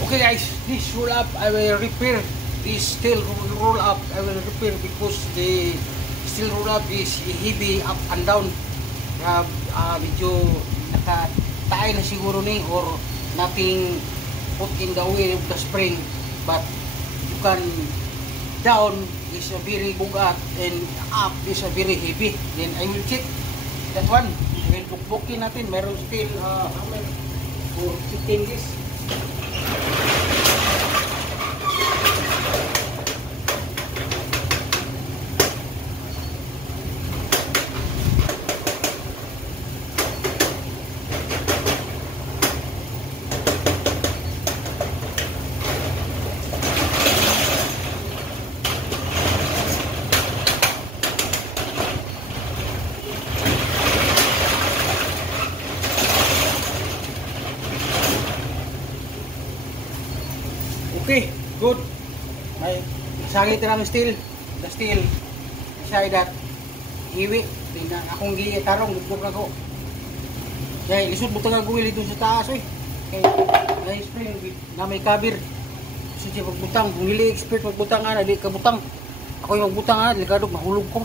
Okay guys, this roll up I will repair. This steel roll up I will repair because the steel roll up is heavy up and down. Medyo nakataay na siguro ni or nothing put in the way of the spring, but you can down is a very bugat and up is a very heavy. Then I will check that one. I will bukbukin natin. Meron still hammer for fitting this. Okay, good. May sagit lang steel. The steel beside that hiwi. Tingnan akong gitarong gugog ako. Kaya lisod mo taga guwil dito sa taas oy. Kay may spring na may kabir. So siya pagbutang, kung hindi expert pagbutang ana, di ka butang. Ako yung magbutang ana, delikado mahulog ko.